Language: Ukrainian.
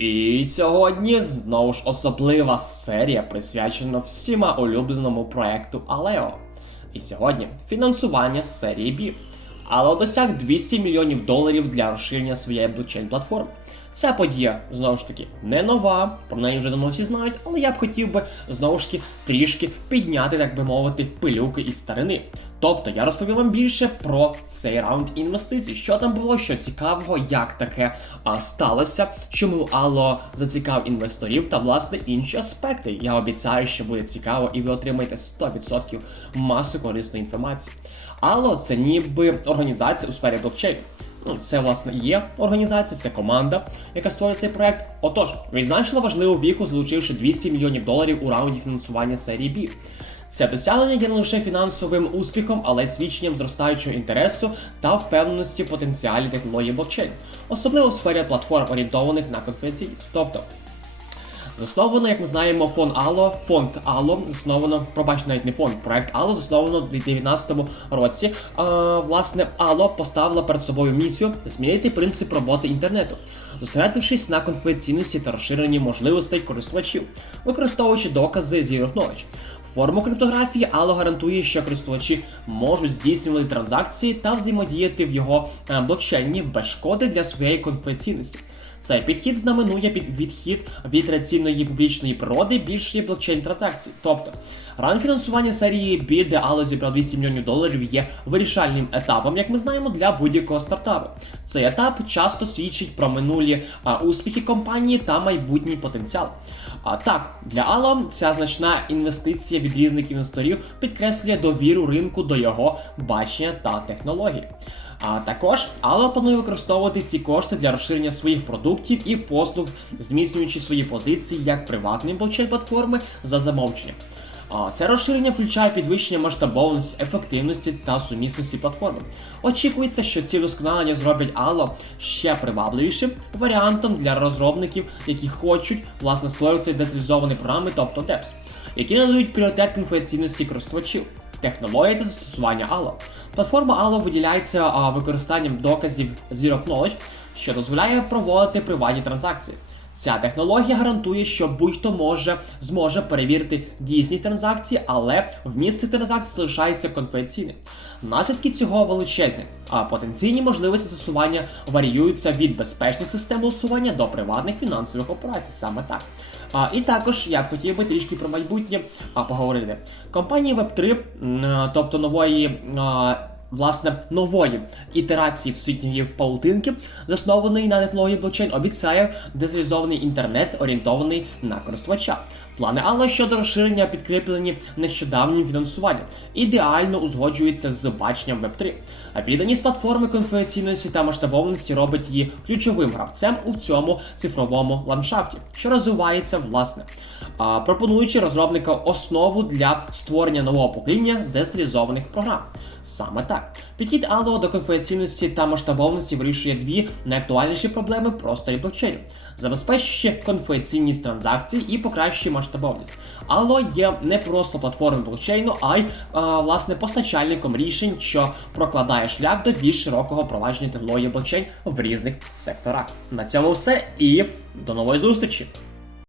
І сьогодні знову ж особлива серія присвячена всіма улюбленому проекту Алео. І сьогодні фінансування серії B. Алео досяг 200 мільйонів доларів для розширення своєї блокчейн-платформи. Ця подія знову ж таки не нова, про неї вже давно всі знають, але я б хотів би знову ж таки трішки підняти, так би мовити, пилюки із старини. Тобто я розповім вам більше про цей раунд інвестицій, що там було, що цікавого, як таке а, сталося, чому Алло зацікав інвесторів та власне інші аспекти. Я обіцяю, що буде цікаво, і ви отримаєте 100% масу корисної інформації. Алло це ніби організація у сфері блокчейну. Ну, це власне є організація, це команда, яка створює цей проект. Отож, відзначила важливу віку, залучивши 200 мільйонів доларів у раунді фінансування серії B. Це досягнення є не лише фінансовим успіхом, але й свідченням зростаючого інтересу та впевненості в потенціалі технології блокчейн, особливо в сфері платформ, орієнтованих на конфіденційність. Тобто, Засновано, як ми знаємо, фонд Ало, фонд Ало засновано, пробач, навіть не фонд, проект Ало засновано в 2019 році. А, власне, Ало поставила перед собою місію змінити принцип роботи інтернету, зосередившись на конфіденційності та розширенні можливостей користувачів, використовуючи докази of Knowledge. Форму криптографії Ало гарантує, що користувачі можуть здійснювати транзакції та взаємодіяти в його е, блокчейні без шкоди для своєї конфіденційності. Цей підхід знаменує під відхід від традиційної публічної природи більшої блокчейн транзакцій. Тобто ран фінансування серії B, де Ало зібрав 200 мільйонів доларів, є вирішальним етапом, як ми знаємо, для будь-якого стартапу. Цей етап часто свідчить про минулі а, успіхи компанії та майбутній потенціал. А так, для Ало ця значна інвестиція від різних інвесторів підкреслює довіру ринку до його бачення та технологій. А також Allo планує використовувати ці кошти для розширення своїх продуктів і послуг, зміцнюючи свої позиції як приватної блокчейн-платформи за замовченням. Це розширення включає підвищення масштабованості, ефективності та сумісності платформи. Очікується, що ці вдосконалення зроблять Allo ще привабливішим варіантом для розробників, які хочуть власне створювати децентралізовані програми, тобто DEPS, які надають пріоритет конфіденційності користувачів, технології та застосування Allo. Платформа Allo виділяється використанням доказів Zero of Knowledge, що дозволяє проводити приватні транзакції. Ця технологія гарантує, що будь-хто може зможе перевірити дійсність транзакції, але вміст цих транзакцій залишається конфіденційним. Наслідки цього величезні, а потенційні можливості застосування варіюються від безпечних систем голосування до приватних фінансових операцій. Саме так. А, і також я б хотів би трішки про майбутнє а, поговорити. Компанія Web3, тобто нової. А, Власне, нової ітерації всесвітньої паутинки, заснованої на технології блокчейн, обіцяє децентралізований інтернет, орієнтований на користувача. Плани Алла щодо розширення підкріплені нещодавнім фінансуванням, ідеально узгоджуються з баченням Web3. А відданість платформи конфіденційності та масштабованості робить її ключовим гравцем у цьому цифровому ландшафті, що розвивається власне, пропонуючи розробникам основу для створення нового покоління децентралізованих програм. Саме так, підхід Allo до конфіденційності та масштабованості вирішує дві найактуальніші проблеми в просторі блокчейну забезпечуючи конфіденційність транзакцій і покращує масштабовність. Allo є не просто платформою блокчейну, а й а, власне постачальником рішень, що прокладає шлях до більш широкого провадження технології блокчейн в різних секторах. На цьому все і до нової зустрічі!